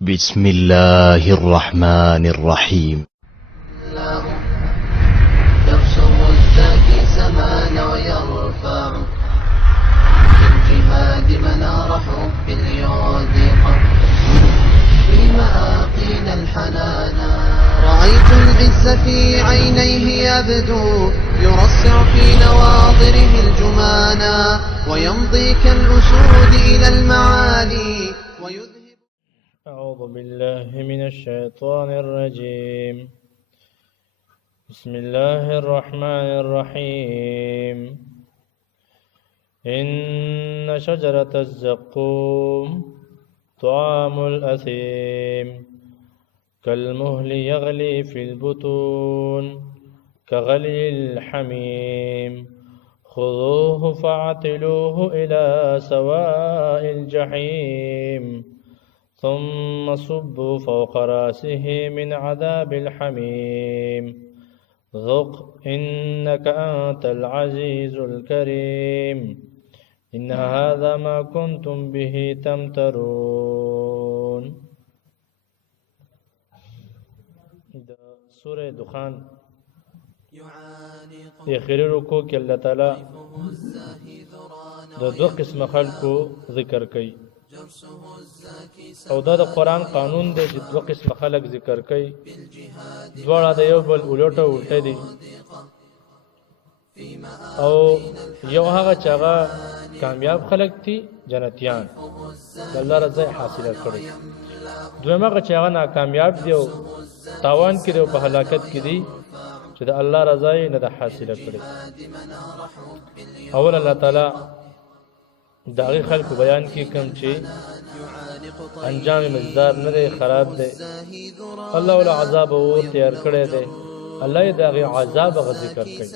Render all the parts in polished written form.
بسم الله الرحمن الرحيم. يبصر الزاكي سمان ويرفع بالجهاد منار حب يودق في مآقينا الحنانا. رأيت العز في عينيه يبدو يرصع في نواظره الجمانا ويمضي كالأسود إلى المعالي ويذهب. أعوذ بالله من الشيطان الرجيم. بسم الله الرحمن الرحيم. إن شجرة الزقوم طعام الأثيم كالمهل يغلي في البطون كغلي الحميم خذوه فاعتلوه إلى سواء الجحيم ثم صبوا فوق راسه من عذاب الحميم ذق إنك أنت العزيز الكريم إن هذا ما كنتم به تمترون. سورة دخان اخری رکو کې الله تعالی د دو قسم خلقو ذکر کوي او دا د قرآن قانون دی چې دوه قسم خلق ذکر کوي، دواړه د یو بل الټه الټه دي او یو هغه چې هغه کامیاب خلق دي جنتیان د الله رضا حاصله کړي، دویم هغه چې هغه ناکامیاب دي او تاوان کړي او په هلاکت کې دي چې د الله رضا یې نه ده حاصله کړي. اول الله تعالی د هغې خلکو بیان کې کوم چې انجام مزدار نه دی، خراب دی، الله ولا عذاب اور تیار کړی دی، الله یې د هغې عذاب هغه ذکر کوي،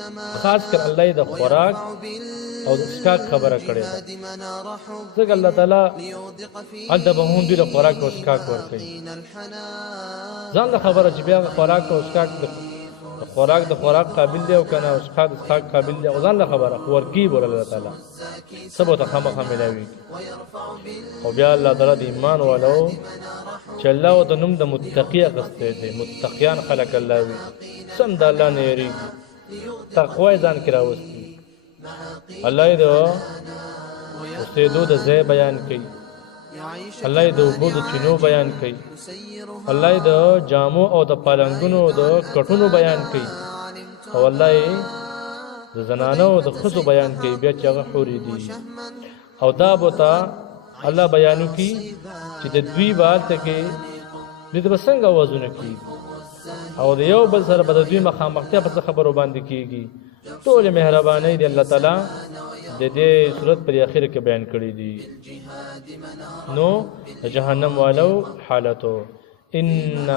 خاص کر الله یې د خوراک او د څښاک خبره کړې ده، ځکه الله تعالی هلته به هم دوی له خوراک او څښاک ورکوي. ځان له خبره چې بیا خوراک او څښاک د خوراک قابل دی او کنه او څښاک د څښاک قابل دی، او ځان له خبره خو ورکوي به الله تعالی څه به ورته خامخا میلاوي. او بیا الله تعالی د ایمان والو چې الله ورته نوم د متقي اخیستی دی، متقیان خلک الله وي، سم د الله نه یېرېږي، تقوا یې ځان کې راوستي. الله یې د اوسېدو د ځای بیان کوي، الله یې د اوبو د چینو بیان کوي، الله یې د جامو او د پالنګونو د کټونو بیان کوي، او الله یې د زنانو او د ښځو بیان کوي، بیا چې هغه حورې دي. او دا به ته الله بیانو کوي چې د دوی به هلته کې دوی ته به څنګه وضعونه کېږي او د یو بل سره به د دوی مخامختیا په څه خبرو باندې کېږي. ټولې مهربانۍ دی الله تعالی د دې صورت پر اخر کې بیان کړي دي. نو د جهنم والو حالتو ان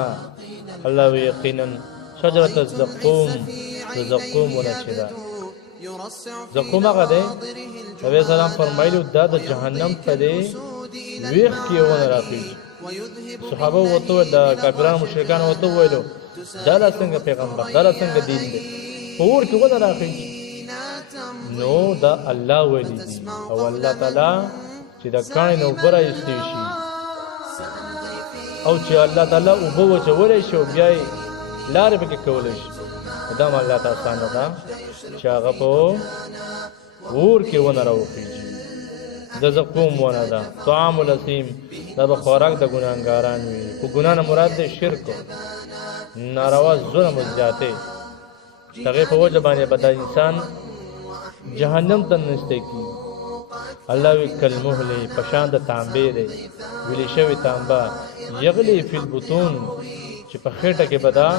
الله یقینا شجرة الزقوم د زقوم ونچدا زقوم هغه دی نبی سلام فرمایلو دا د جهنم په دې ویخ کې ونه راخیږي. صحابه وته د کافرانو مشرکان وته ویلو دا څنګه پیغمبر دا څنګه دین دی اور کې ونه راخیږي. نو دا الله ولی دی او الله تعالی چې دا کاڼي نو برا ایستي شي او چې الله تعالی اوبه وچولی شي او بیا یې لارې پکې کولی شي، دا هم الله ته اسانه ده چې هغه په اور کې ونه راوخیږي. د زقوم ونه ده طعام الاسیم، دا به خوراک د ګناهګاران وي. خو ګناه نه مراد دی شرک، ناروا ظلم او زیاتې، د هغې په وجه باندې به دا انسان جهنم ته ننستی کېږي. الله وی کالمهل په شان د تانبې دی، ویلې شوې تانبه، یغلی فی البطون چې په خېټه کې به دا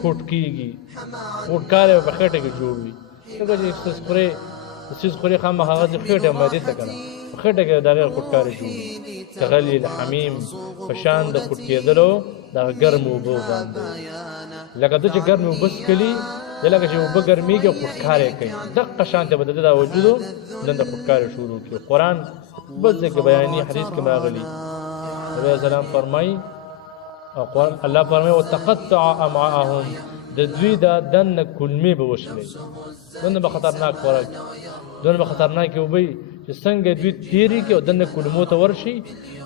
خوټ کېږي، خوټکاری به په خېټه کې جوړ وي، ځکه چې څیز خوري خامخا هغه د خېټې معدې ته که نه په خېټه کې د هغې خوټکاری جوړ وي. کغلی الحمیم په شان د خوټ کېدلو د هغه ګرمو اوبو باندې، لکه ده چې ګرمې اوبه څښلي یا لکه چې اوبه ګرمېږي او خوټکاری کوي، دقه شانته به د ده دا وجودو نن د خوټکاری شروع کړي. قرآن بل ځای کې بیاني حدیث کې راغلي نبی اسلام فرمایي الله فرمایي وتقطع امعاءهم د دوی دا دنه کلمې به وشلې، دونه به خطرناک خوراک، دونه به خطرناک وبوي چې څنګه دوی تیری کې او دنه کلمو ته ورشي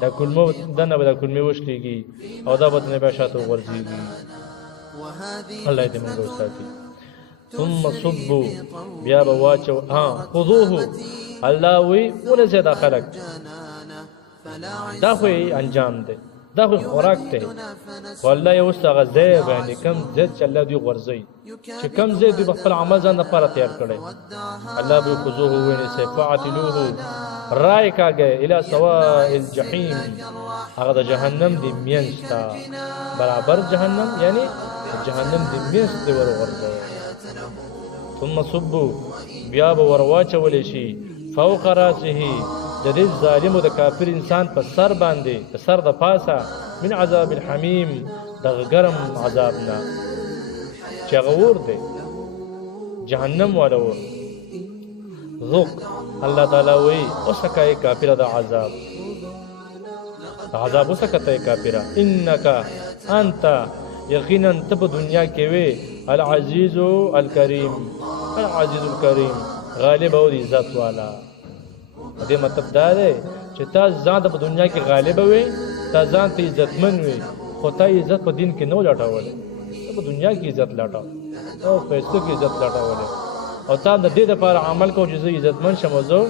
دا کلمو دنه به دا کلمې وشلېږي او دا به دنه بیا شاته وغورځېږي. الله دې موږ وساتي. ثم صبوا بیا به واچو خذوه الله وی ولې دا خلک دا خو انجام دی دا خو خوراک دی والله یو څه غزه باندې کم زید چې الله دوی غورځي چې کم زید دوی خپل عمل ځان لپاره تیار کړي الله به خذوه ویني صفاتلوه رای کاږي الی سواء الجحیم هغه د جهنم دی مینستا برابر جهنم یعنی جهنم دی مینس دی ورغورځي. ثم صبوا بیا به ورواچولی شي فوق راسه د دې ظالم او د کافر انسان په سر باندې په سر د پاسه من عذاب الحمیم د ګرم عذابنا چې غور دی جهنم والا ور ذوق الله تعالی وی اوسکای کافر د عذاب اوسکته کافر انک انت یقینا تب دنیا کې وی العزیز الکریم العزیز الکریم غالب او عزت والا. دې مطلب دا دی چې تا ځان په دنیا کې غالب وي تا ځان ته عزتمن وي خو تا عزت په دین کې نه لټاولې په دنیا کې عزت لټاو او پیسو کې عزت لټاولې او تا د دې لپاره عمل کو چې زه عزتمن شم او زه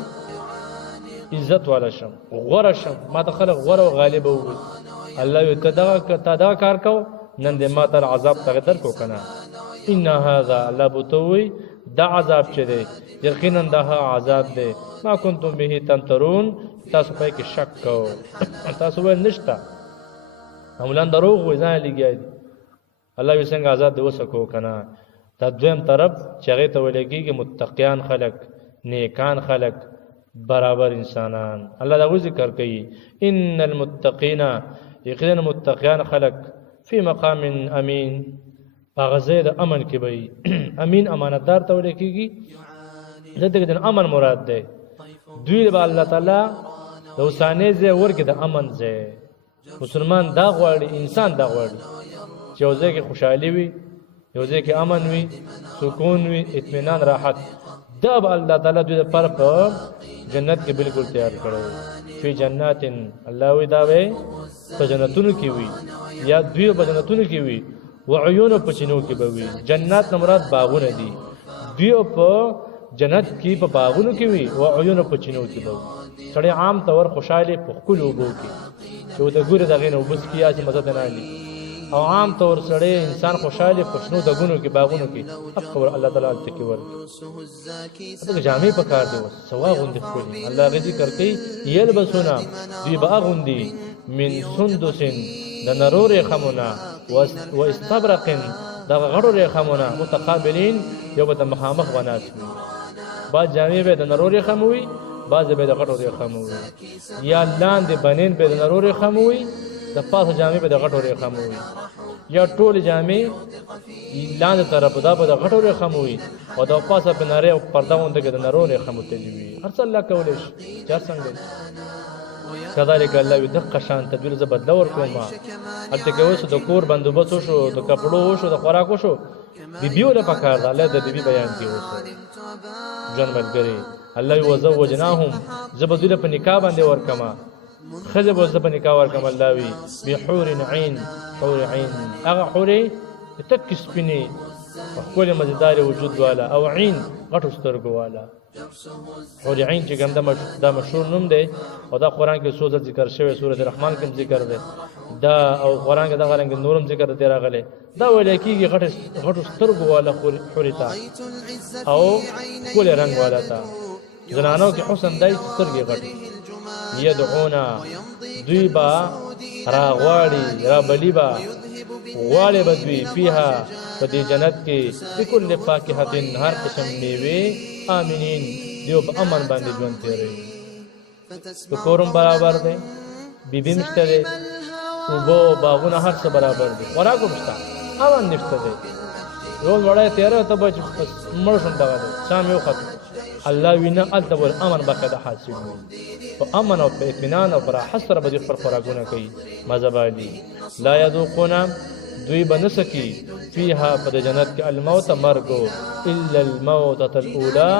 عزت والا شم غوړه شم ما ته خلک غوړه او غالب وي الله یو ته دا کار کو نن دې ما تر عذاب تقدر کو کنه ان هذا الله بوتوي دا عذاب چه دی یقینا دا عذاب دی ما کنتم به تمترون تاسو پای کې شک کو تاسو ول نشتا هملان دروغ وای ځان لګی الله یې څنګه عذاب دی وسکو کنه دا دویم طرف چې هغه ته ولګي متقیان خلق نیکان خلق برابر انسانان الله دا ذکر کوي ان المتقین یقینا متقیان خلق فی مقام امین غزه د امن کې وي امین امانتدار ته ویل کېږي دغه د امن مراد ده دوی به الله تعالی د وسانه زه ورګه د امن زه مسلمان دا غواړي انسان دا غواړي چې یو ځای کې خوشحالي وي یو ځای کې امن وي سکون وي اطمینان راحت دا به الله تعالی دوی لپاره په جنت کې بالکل تیار کړی فی جنات الله وی دا به په جنتونو کې وي یا دوی په جنتونو کې وي وعيون په چینو کې به وي جنات مراد باغونه دي دوی په جنت کې په باغونو کې وي وعيون په چینو کې به سړی عام طور خوشاله په خپل وبو کې چې د ګوره دغه نو بس کیا چې مزه نه لري او عام طور سړی انسان خوشاله په شنو دغونو کې باغونو کې اقور الله تعالی تکي ور دغه جامې په کار دی سوا غوندې خپل الله غزي کوي یلبسونا دی باغوندي من سندسن د نرور خمونه و استبرقن دا غړو رخمونه متقابلین یو به مخامخ بنات وي با جامع به د نرور خموي بعض به د غړو رخموي یا لاندې بنین به د نرور خموي د پاسه جامع به د غړو رخموي یا ټول جامع لاندې طرف دا به د غړو رخموي او د پاسه بناره او پرده وندګ د نرور رخمته وي هر څه الله کولش چا څنګه کذالک الله دغه شان تدبیر ز بدل ور کوما الته کې اوس د کور بندوبست شو د کپړو شو د خوراکو شو بیبیو له پکار ده الله د بیبي بیان کې اوس جن ملګری الله وزوجناهم زبدل په نکاح باندې ور کما خزه به په نکاح ور کما الله وی بحور عین حور عین هغه حوري تک سپینی خپل مزیدار وجود والا او عین غټو سترګو والا حور عین چې ګنده دا مشهور نوم دی او دا قران کې سوره ذکر شوی سوره الرحمن کې ذکر دی دا او قران کې دا غرنګ نورم ذکر دی راغله دا ویل کېږي غټو سترګو والا حورتا او کول رنگ والا تا زنانو کې حسن دای سترګې غټ یدعونا دوی با را غواړي را بلی با غواړي بدوی فيها په دې جنت کې بكل فاکهه هر قسم میوه آمینین دیو په امن باندې ژوند تیري په کورم برابر دی بیبي مشته دی او بو باغونه هر څه برابر دي خوراک مشته امن نشته دی یو وړای تیرې ته بچ مرشم دا دی شام یو خط الله وینا التبر امن بقد حاصل وي او امن او اطمینان او راحت سره به خپل خوراکونه کوي مزه باندې لا یذوقون دوی بنسکی فیها په جنت کې الموت مرګو الا الموتة الاولى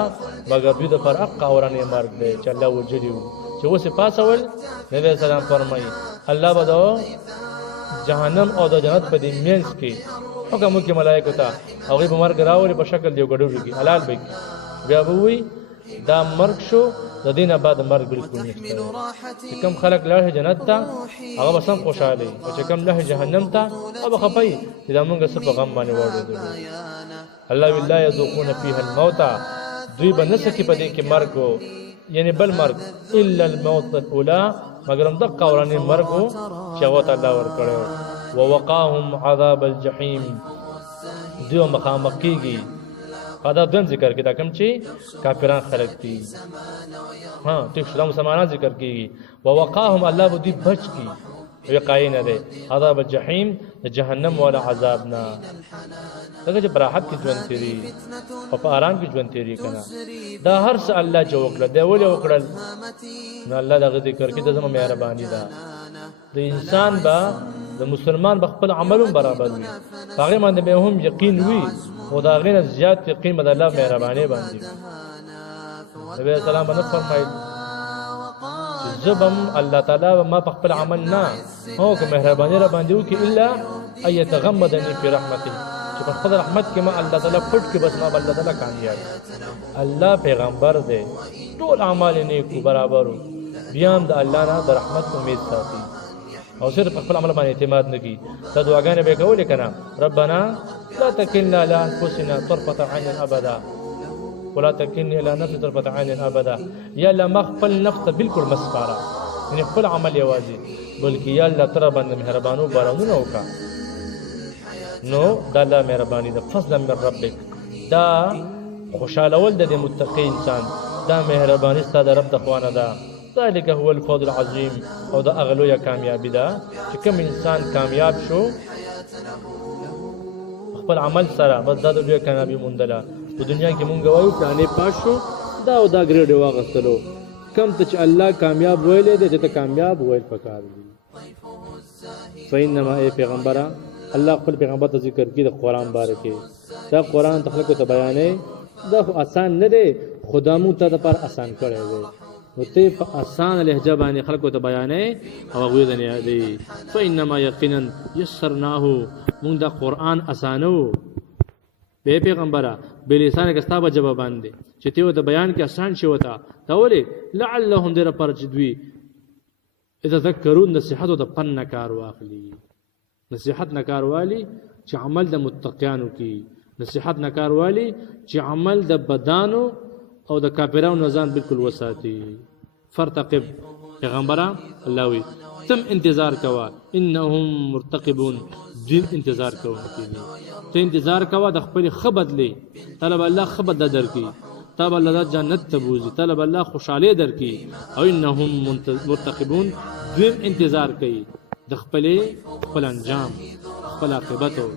مگر دوی د پر حق اورانه مرګ دی چې الله وجلیو چې وسه پاسول نبی سلام فرمایي الله بدو جهنم او د جنت په دې مینس کې حکم کوي ملائکه ته هغه به مرګ راوړي په شکل دی ګډوډي کې حلال به بیا به وي دا مرګ شو د دینه بعد مرګ بالکل نشته کم خلق لاړ جنت ته هغه بسم خوشاله چې کم له جهنم ته او خپي چې دا مونږ سره په غم باندې وړو الله بالله يذوقون فيها الموت دوی بنسکی په دې کې مرګ یعنی بل مرګ الا الموت الاولى مگر هم د قورانه مرګ چې هغه الله ور کړو ووقاهم عذاب الجحيم دیو مخامخ کیږي دا دم ذکر کې دا کوم چې کافران خلق دي ها ټیک شو مسلمانان ذکر کیږي ووقاهم الله بدی بچ کی وقای نه ده عذاب الجحیم د جهنم ولا عذابنا دغه چې براحت کې ژوند تیری او په آرام کې ژوند تیری کنه دا هر څه الله جو وکړه دی ولې وکړل نو الله دغه ذکر کې د زمو مهرباني ده د انسان با د مسلمان بخپل عملون برابر وي هغه باندې به هم یقین وي او دا غیر زیات یقین د الله مهرباني باندې نبی سلام باندې فرمایي زبم الله تعالی ما بخپل عمل نه هو که مهرباني را باندې وکي الا اي يتغمدني في رحمته چې په خپل رحمت کې ما الله تعالی پټ کې بس ما الله تعالی کامیاب الله پیغمبر دی ټول اعمال نیکو برابر بیا د الله نه د رحمت امید ساتي او صرف خپل عمل باندې اعتماد نه کی دا دعاګانې به کولې کنه ربنا لا تكلنا الى انفسنا طرفه عين ابدا ولا تكلني الى نفسي طرفه عين ابدا یا الله مخفل نفس بالکل مسپاره یعنی خپل عمل یوازي بلکې یا الله تر باندې مهربانو بارونو وکا نو دا الله مهرباني ده فضل من ربک دا خوشاله ول د متقی انسان دا مهرباني ستاسو رب د خوانه ده ذلك هو الفوز العظیم او دا اغلو یا کامیابی ده چې کوم انسان کامیاب شو خپل عمل سره بس دا د لوی کامیابی موندله په دنیا کې مونږ وایو پلانې پاس شو دا او دا ګریډ واغستلو کم ته چې الله کامیاب ویلې دې ته کامیاب ویل پکار دي فینما ای پیغمبره الله خپل پیغمبر ته ذکر کړي د قران باره کې دا قران تخلق ته بیانې دا آسان نه دی خدامو ته د پر آسان کړی دی نو ته په آسان لهجه باندې خلکو ته بیانې او غوې دنیا دی فینما یقینا یسرناه مونږ دا قران آسانو به پیغمبره به لسان کتابه جواب باندې چې ته د بیان کې آسان شي وتا دا ولې لعلهم در پر جدوی اذا ذکرون نصيحت د پن کار واخلي نصيحت نکار والی چې عمل د متقینو کی نصيحت نکار والی چې عمل د بدانو او د کافرانو ځان بالکل وساتي فرتقب پیغمبره الله وی تم انتظار کوا انهم مرتقبون دین انتظار کوي ته انتظار کوا د خپل خبدلې طلب الله خبد درکې طلب الله جنت تبوزي طلب الله خوشاله درکې او انهم مرتقبون دین انتظار کوي د خپل انجام خپل عاقبت او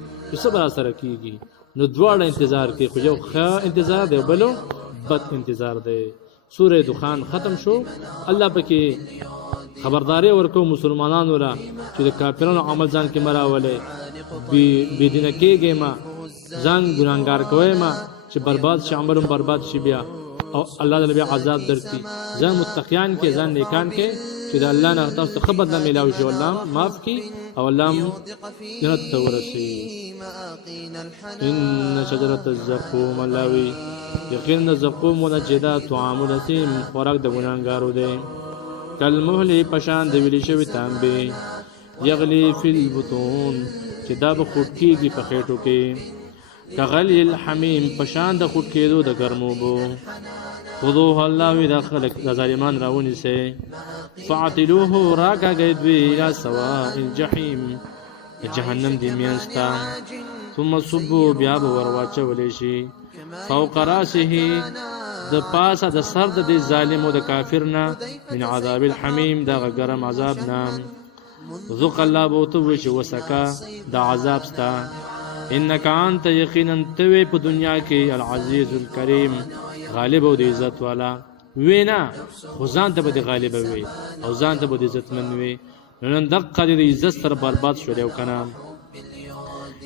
صبر سره کیږي نو دواړه انتظار کوي خو یو ښه انتظار دی بلو بد انتظار دی سوره دخان ختم شو الله پکې خبرداري ورکو مسلمانانو را چې د کافرانو عمل ځان کې مراولې بی دینه کېږي ما ځان ګناګار کوي ما چې برباد شي عملم برباد شي بیا او الله دې بیا عذاب درکړي ځان متقیان کې ځان نیکان کې چې د الله نه تاسو خبر نه ملاوي شي الله معاف کی او الله جنت ته ورسي ان شجره الزقوم ملاوي یقینا الزقوم ونجدا طعام الاسیم خوراک د ګناګارو دی کلمهل پشان د ویلی شوی تانبه یغلی فی البطون چې دا به خود کېږي په خېټو کې کغلی الحمیم پشان د خود کېدو د ګرمو بو خذوه الله وی دا خلق د ظالمان راونی سه فاعتلوه راکا گیدوی الى سواء الجحیم جهنم دی میانستا ثم صبو بیا به ورواچه ولیشي فوق راسه د پاسه د سر د ظالم او د کافرنا من عذاب الحمیم دا ګرم عذاب نام ذوق الله بوته وش وسکا د عذاب ستا انک انت یقینا توی په دنیا کې العزیز الکریم غالب او د عزت والا وینا خو ځان ته به غالب وي او ځان ته به عزت من وي نن دغه د عزت سره برباد شو یو کنه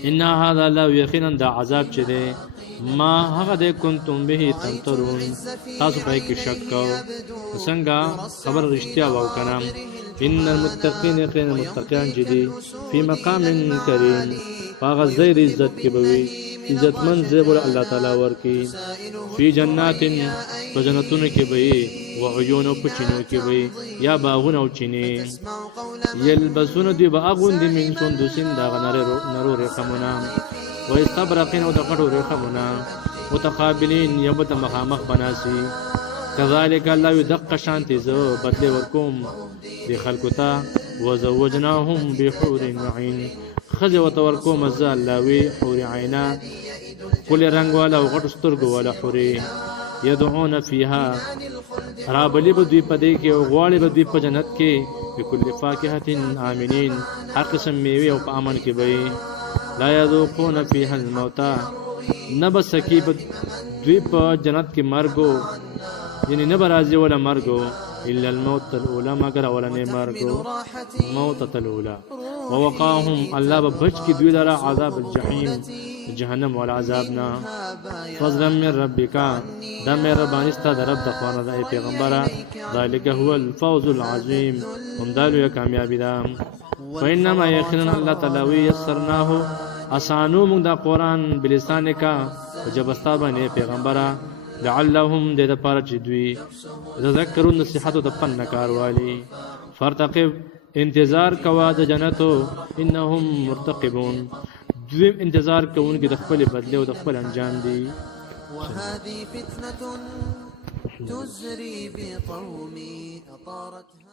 ان هذا لا یقینا دا عذاب چې دی ما هغه د کنتم به تمترون تاسو په کې شک کو څنګه خبر رښتیا وو کنه ان المتقین یقینا متقین جدي فی مقام کریم هغه زیر عزت کې بوي عزتمن زیب الله تعالی ورکی فی جنات فجنتون کې بوي وعيون پچینو کې وي یا باغونه او چینه یلبسون دی باغون دی من سندسین دا نرو رقمنا و استبرقین او د غټو رقمنا متقابلین یبت مخامخ بناسی کذالک الله یدق شانتی زو بدل ورکوم دی خلقتا وزوجناهم بحور عین خذ وتورکوم زال لاوی حور عینا کل رنگ والا او غټ سترګو والا حوري يدعون فيها رابلی بدوی پدې کې او غواړي بدوی په جنت کې بكل فاکهه آمنین هر قسم میوه او په امن کې وي لا يذوقون فيها الموت نبسکی بدوی په جنت کې مرګو یعنی نه برازي ولا مرګو الا الموت الاولى مگر اولنې مرګو موت الاولى ووقاهم الله ببچ کی دوی لرا عذاب الجحیم جهنم والعذابنا فضلا من ربك دا مهربانی ستا د رب د خوانه د پیغمبره ذالک هو الفوز العظیم هم دالو یا کامیابی ده فإنما یقینا الله تعالی یسرناه اسانو موږ د قران بلسان کا جبستا باندې پیغمبره لعلهم د پاره چې دوی تذکرون نصیحت د پن کار والی فرتقب انتظار کوا د جنتو انهم مرتقبون دویم انتظار کوونکي د خپل بدله او د خپل انجام دي وهذه فتنة تزري بقومي أطارتها